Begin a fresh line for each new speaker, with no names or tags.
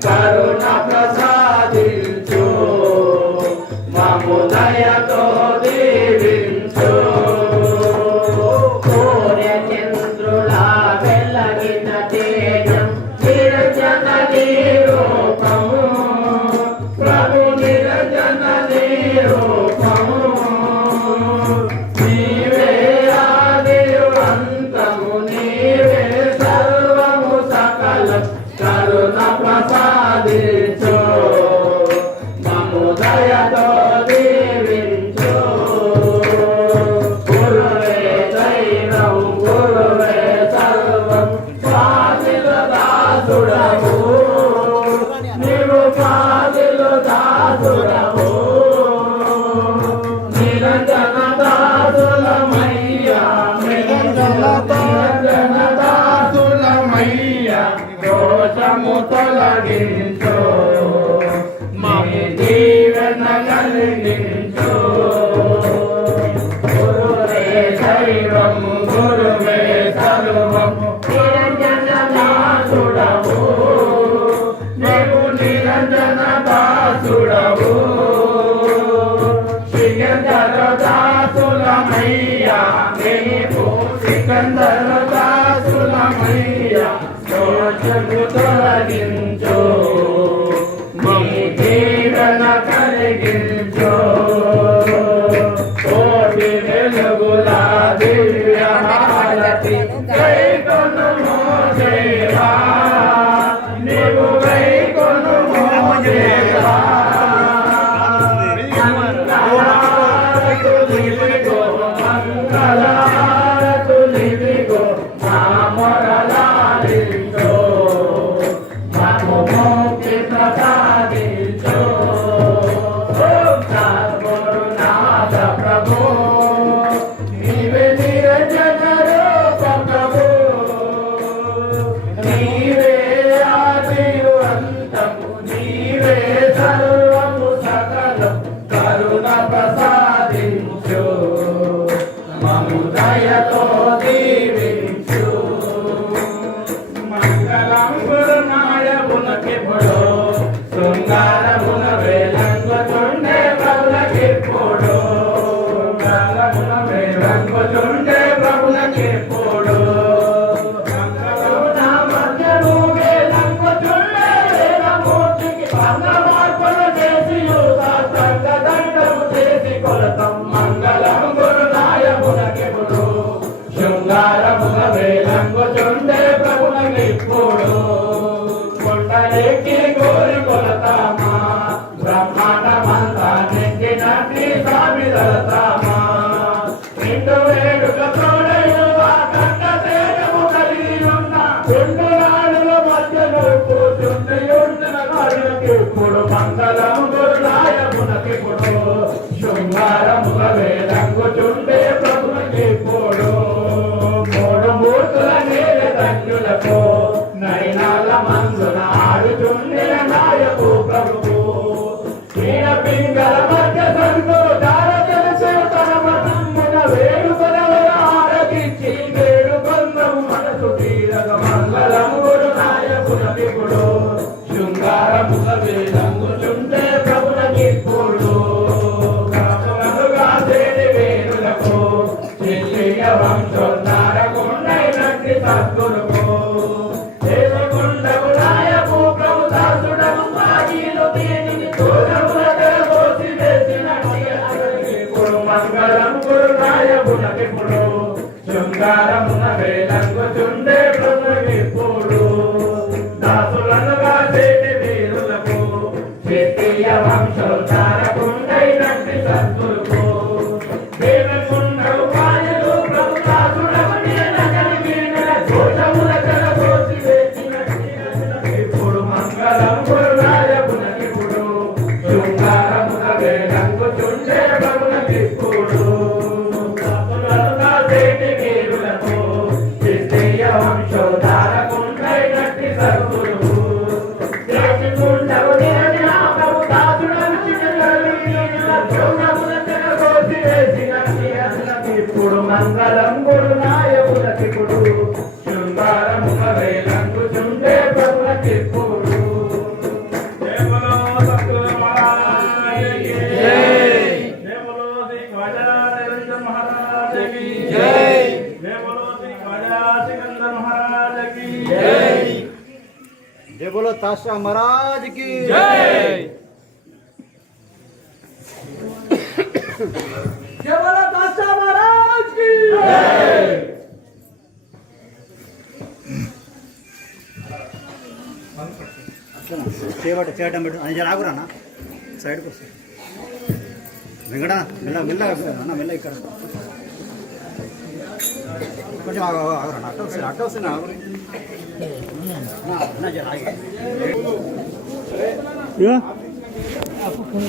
karuna prasa Hallelujah. గంధర్వసులమయ్య దోషము తొలగించో మము తీరన కలిగించో. కోటి వెలుగుల దివ్య హారతి కైకొను మో దేవా. నీవు కైకొను మో దేవా. దీవించు మంగళంబునాయమునకెప్పుడు శృంగారమున వేలంగుతుండే బలకెప్పుడు మంగళమున వేలంగుతుండే మంగళము దుర్గాయమునకెప్పుడు మంగళం గురు నాయకునకి గురు శృంగారమున వేలంగు చుండే
తాషా మహారాజ్కి. చేయబట్టు చేయటం పెట్టు. అని రాకురానా సైడ్కి వస్తాను మెల్లగా మెల్ల మెల్ల మెల్ల ఇక్కడ. 那那就拿一个。哎你看啊不可以。